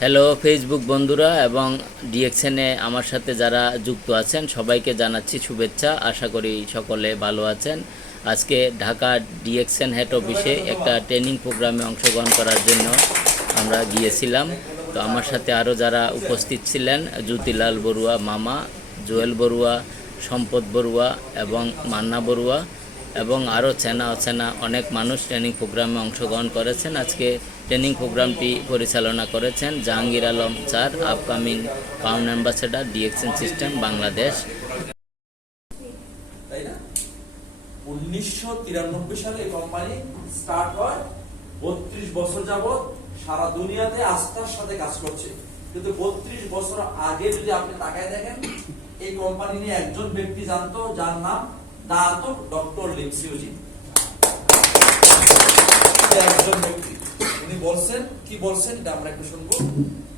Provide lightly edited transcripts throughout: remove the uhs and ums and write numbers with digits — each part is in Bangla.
হ্যালো ফেসবুক বন্ধুরা এবং ডিএক্সএনে আমার সাথে যারা যুক্ত আছেন সবাইকে জানাচ্ছি শুভেচ্ছা। আশা করি সকলে ভালো আছেন। আজকে ঢাকা ডিএক্সএন হেড অফিসে একটা ট্রেনিং প্রোগ্রামে অংশগ্রহণ করার জন্য আমরা গিয়েছিলাম। তো আমার সাথে আরও যারা উপস্থিত ছিলেন জ্যোতিলাল বড়ুয়া মামা, জুয়েল বড়ুয়া, সম্পদ বড়ুয়া এবং মান্না বড়ুয়া এবং আরও চেনা অচেনা অনেক মানুষ ট্রেনিং প্রোগ্রামে অংশগ্রহণ করেছেন। আজকে ট্রেনিং প্রোগ্রামটি পরিচালনা করেছেন Jahangir Alam sir, upcoming crown ambassador DXN system Bangladesh. তাই না? 1993 সালে এই কোম্পানি স্টার্ট হয়। 32 বছর যাবত সারা দুনিয়াতে আস্থার সাথে কাজ করছে। কিন্তু 32 বছর আগে যদি আপনি তাকায় দেখেন, এই কোম্পানি নিয়ে একজন ব্যক্তি জানতো, যার নাম দাঁতক ডক্টর লিমসিউজি। একজন ব্যক্তি, উনি বলছেন, কি বলছেন এটা আমরা একটু শুনবো,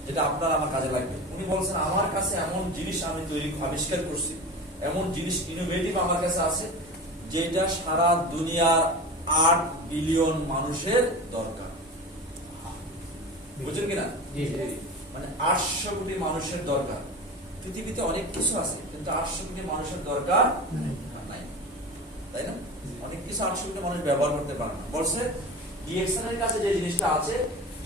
যেটা আপনার আমার কাজে লাগবে। উনি বলছেন, আমার কাছে এমন জিনিস আমি আবিষ্কার করছি, এমন জিনিস ইনোভেটিভ আমার কাছে আছে, যেটা সারা দুনিয়ার 8 বিলিয়ন মানুষের দরকার। বুঝছেন কিনা? মানে 800 কোটি মানুষের দরকার। পৃথিবীতে অনেক কিছু আছে, কিন্তু 800 কোটি মানুষের দরকার নাই, তাই না? অনেক কিছু 800 কোটি মানুষ ব্যবহার করতে পারে না। বলছে ডিএক্সএন এর কাছে যে জিনিসটা আছে,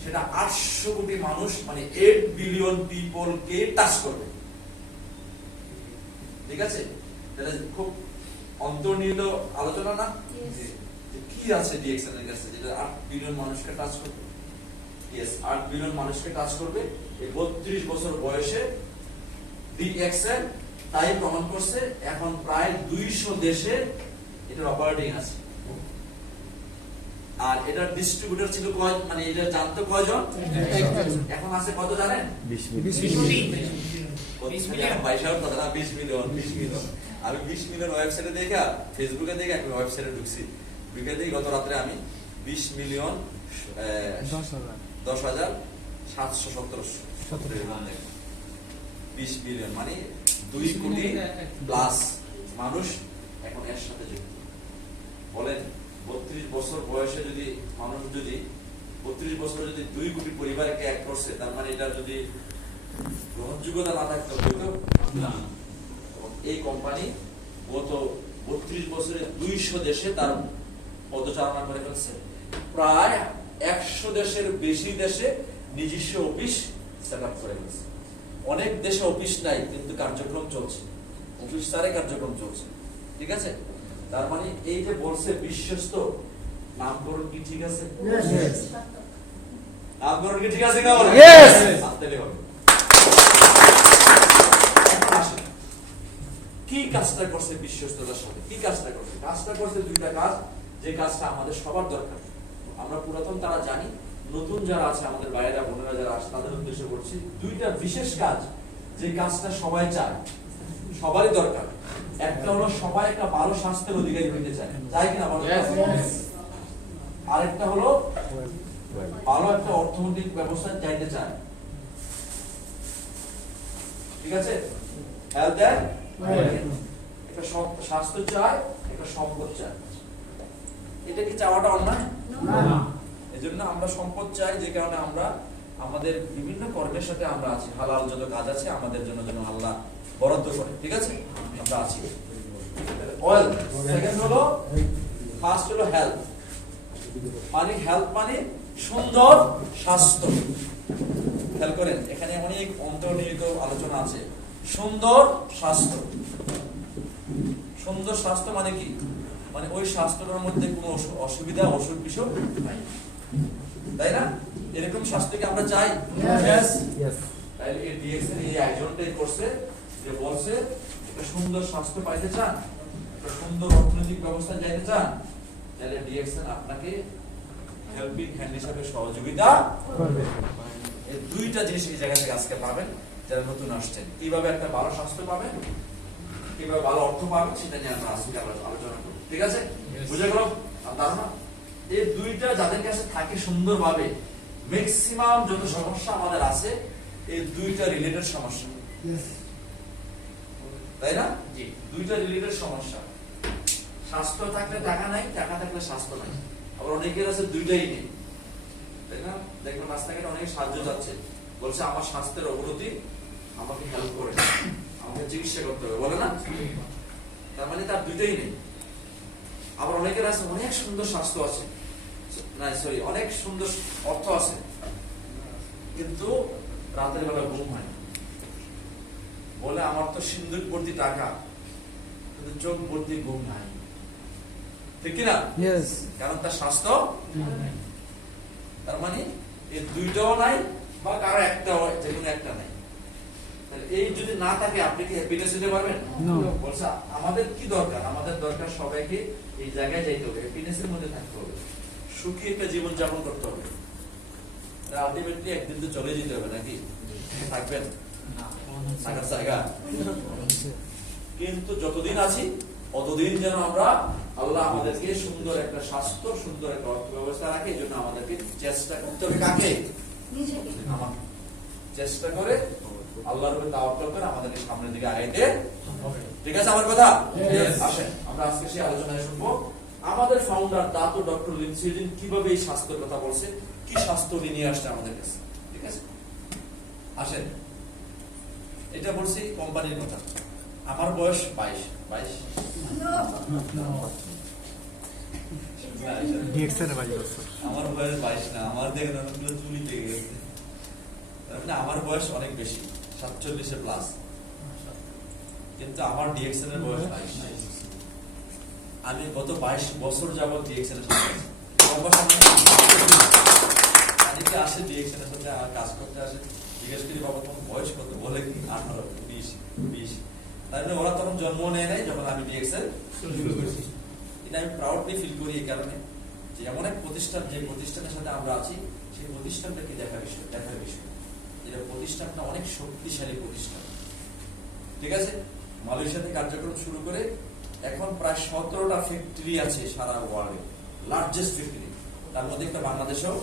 সেটা 800 কোটি মানুষ, মানে 8 বিলিয়ন পিপল কে টাচ করবে। ঠিক আছে? তাহলে খুব অন্তর্নিহিত আলোচনা না? কি আছে ডিএক্সএন এর কাছে যেটা 8 বিলিয়ন মানুষকে টাচ করবে? ইয়েস, 8 বিলিয়ন মানুষকে টাচ করবে। এই 32 বছর বয়সে ডিএক্সএন তাই প্রমাণ করছে। এখন প্রায় 200 দেশে এটার অপারেটিং আছে। আর এটার ডিস্ট্রিবিউটর ছিল কয়, মানে এটা জানতো কয়জন? এখন আছে কত জানেন? 20 মিলিয়ন। 20 million 20 million. আমি 20 মিলিয়ন ওয়েবসাইটে দেখা, ফেসবুকে দেখে আমি ওয়েবসাইটে ঢুকছি। ঢুকে দেখি গত রাত্রে আমি 20 মিলিয়ন 10,717 20 মিলিয়ন মানে 2 কোটি প্লাস মানুষ এখন এর সাথে যুক্ত। বলেন 32 বছর বয়সে যদি মানুষ, যদি 32 বছর যদি 2 কোটি পরিবারকে এক করছে, তার মানে এটা যদি গ্রহণযোগ্যতা না থাকতো না। এই কোম্পানি গত 32 বছরে 200 দেশে তার পদচারণা করে ফেলছে। প্রায় 100 দেশের বেশি দেশে নিজস্ব অফিস সেট আপ করে ফেলছে। অনেক দেশে অফিস নাই, কিন্তু কার্যক্রম চলছে, অফিস স্তরে কার্যক্রম চলছে। ঠিক আছে? তার মানে এই যে বলছে বিশ্বস্ত, নামকরণ কি ঠিক আছে? নামকরণ কি ঠিক আছে না? তাহলে হবে। কি কাজটা করছে বিশ্বস্ততার সাথে? কি কাজটা করছে? কাজটা করছে দুইটা কাজ, যে কাজটা আমাদের সবার দরকার। আমরা পুরাতন তারা জানি, নতুন যারা আছে আমাদের ভাইয়েরা বোনেরা যারা আছে তাদের উদ্দেশ্য করছি, দুইটা বিশেষ কাজ, যে কাজটা সবাই চায়, সবারই দরকার। একটা হলো সবাই একটা ভালো স্বাস্থ্যের অধিকারী হইতে চায়, চায় কিনা বলেন? আরেকটা হলো ভালো একটা অর্থনৈতিক ব্যবস্থা চাইতে চায়। ঠিক আছে? হেলথ এন্ড একটা স্বাস্থ্য চায়, একটা সম্পদ চায়। এটা কি চাওয়াটা অন্যায়? না। এজন্য আমরা সম্পদ চাই, যে কারণে আমরা আমাদের বিভিন্ন কর্মের সাথে আমরা আছি। হালাল যত কাজ আছে আমাদের জন্য যেন আল্লাহ বরাদ্দ করে। ঠিক আছে? আমরা আছি। ওয়েল, সেকেন্ড হলো, ফার্স্ট হলো হেলথ। মানে হেলথ মানে সুন্দর স্বাস্থ্য। খেয়াল করেন, এখানে অনেক অন্তর্নিহিত আলোচনা আছে। সুন্দর স্বাস্থ্য। সুন্দর স্বাস্থ্য মানে কি? মানে ওই স্বাস্থ্যটার মধ্যে কোনো অসুবিধা, অসুখ বিসুখ নাই, তাই না? এরকম স্বাস্থ্য কি আমরা চাই? তাইলে এই ডিএক্সএন এই আয়োজনটাই করছে, যে বলছে একটা সুন্দর স্বাস্থ্য পাইতে চান, একটা সুন্দর অর্থনৈতিক ব্যবস্থা চাইতে চান, তাহলে ডিএক্সএন আপনাকে হেল্পিং হ্যান্ড হিসেবে সহযোগিতা করবে। এই দুইটা জিনিস এই জায়গা থেকে আজকে পাবেন যারা নতুন আসছেন। কিভাবে একটা ভালো স্বাস্থ্য পাবেন, কিভাবে ভালো অর্থ পাবেন, সেটা নিয়ে আমরা আজকে আলোচনা করব। ঠিক আছে? বুঝে গেল? ধারণা এই দুইটা যাদের কাছে থাকে সুন্দরভাবে, ম্যাক্সিমাম যত সমস্যা আমাদের আছে এই দুইটা রিলেটেড সমস্যা, তাই না? জি, দুইটা রিলেটেড সমস্যা। স্বাস্থ্য থাকলে টাকা নাই, টাকা থাকলে স্বাস্থ্য নাই। আবার অনেকের আছে দুইটাই নেই, তাই না? দেখবেন রাস্তাঘাটে অনেক সাহায্য যাচ্ছে, বলছে আমার স্বাস্থ্যের অবনতি, আমাকে হেল্প করে, আমাকে চিকিৎসা করতে হবে, বলে না? তার মানে তার দুইটাই নেই। আবার অনেকের আছে অনেক সুন্দর স্বাস্থ্য আছে, না সরি অনেক সুন্দর অর্থ আছে, কিন্তু রাতের বেলা ঘুম হয় না। বলে আমার তো সিন্দুক ভর্তি টাকা, কিন্তু চোখ ভর্তি ঘুম নাই, ঠিক কিনা? কারণ তার স্বাস্থ্য। তার মানে এই দুইটাও নাই বা কারো একটাও, যে কোনো একটা নাই। এই যদি না থাকে আপনি কি হ্যাপিনেস দিতে পারবেন? বলছে আমাদের কি দরকার? আমাদের দরকার সবাইকে এই জায়গায় যাইতে হবে, হ্যাপিনেসের মধ্যে থাকতে হবে, সুখী একটা জীবন যাপন করতে হবে। আলটিমেটলি একদিন তো চলে যেতে হবে, নাকি থাকবেন থাকার জায়গা? কিন্তু যতদিন আছি অতদিন যেন আমরা আল্লাহ আমাদেরকে সুন্দর একটা স্বাস্থ্য, সুন্দর একটা অর্থ ব্যবস্থা রাখে। এই জন্য আমাদেরকে চেষ্টা করতে হবে, কাকে? আমাকে চেষ্টা করে আল্লাহর উপরে তাওয়াক্কুল করে আমাদেরকে সামনের দিকে আগাইতে হবে। ঠিক আছে আমার কথা? আসেন আমরা আজকে সেই আলোচনায় শুনবো আমাদের ফাউন্ডার দাতো ডক্টর লিনসিডিন কিভাবে এই স্বাস্থ্যের কথা বলছে, কি স্বাস্থ্য উনি নিয়ে আসছে আমাদের কাছে। ঠিক আছে, আসেন। এটা বলছি কোম্পানির কথা। আমার বয়স 22। আমার বয়স 22 না, আমার দেখেন অনেকগুলো চুলি পেকে গেছে। আমার বয়স অনেক বেশি, 47 প্লাস, কিন্তু আমার ডিএক্সএন এর বয়স 22। আমি গত 22 বছর যাবত ডিএক্সএন এর সাথে অনেকে আসে, ডিএক্সএন এর সাথে আমার কাজ করতে আসে, জিজ্ঞেস করি বাবা তোমার বয়স কত? বলে কি 18, 20। তাই জন্য ওরা তখন জন্ম নেয় নাই যখন আমি ডিএক্সএন শুরু করেছি। এটা আমি প্রাউডলি ফিল করি এই কারণে যে এমন এক প্রতিষ্ঠান, যে প্রতিষ্ঠানের সাথে আমরা আছি সেই প্রতিষ্ঠানটাকে দেখার বিষয়। এটা প্রতিষ্ঠানটা অনেক শক্তিশালী প্রতিষ্ঠান। ঠিক আছে, মালয়েশিয়াতে কার্যক্রম শুরু করে এখন প্রায় 17টা ফ্যাক্টরি আছে সারা ওয়ার্ল্ডে, লার্জেস্ট ফ্যাক্টরি। তার মধ্যে একটা বাংলাদেশেও,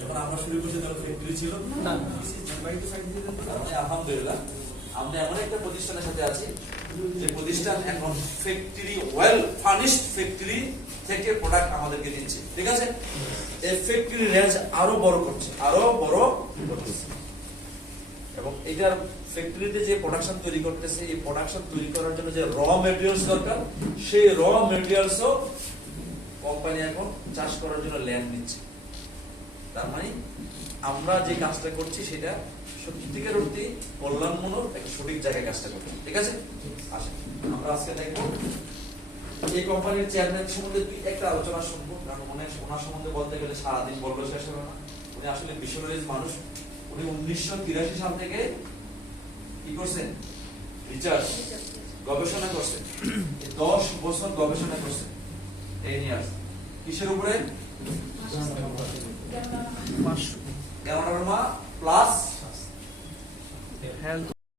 যখন আমরা শুরু করছি তখন ফ্যাক্টরি ছিল না। আলহামদুলিল্লাহ আমরা এমন একটা প্রতিষ্ঠানের সাথে আছি যে প্রতিষ্ঠান এখন ফ্যাক্টরি, ওয়েল ফার্নিশড ফ্যাক্টরি থেকে প্রোডাক্ট আমাদেরকে দিচ্ছে। ঠিক আছে, এই ফ্যাক্টরি রেঞ্জ আরো বড় করছে। এবং এটার ফ্যাক্টরিতে যে প্রোডাকশন তৈরি করতেছে, এই প্রোডাকশন তৈরি করার জন্য যে র মেটেরিয়ালস দরকার, সেই র মেটেরিয়ালসও কোম্পানি এখন চাষ করার জন্য ল্যান্ড নিচ্ছে। তার মানে আমরা যে কাজটা করছি সেটা সত্যিকার অর্থে কল্যাণমূলক একটা সঠিক জায়গায় কাজটা করছি। ঠিক আছে, আসেন আমরা আজকে দেখবো এই কোম্পানির চেয়ারম্যান সম্বন্ধে একটা আলোচনা শুনবো। কারণ ওনার সম্বন্ধে বলতে গেলে সারাদিন বলবো, শেষ হবে না। উনি আসলে মিশনারিজ মানুষ। উনি 1983 সাল থেকে কি করছেন? রিসার্চ, গবেষণা করছেন। 10 বছর গবেষণা করছেন, 10 ইয়ার্স। কিসের উপরে? গ্যামাডারমা প্লাস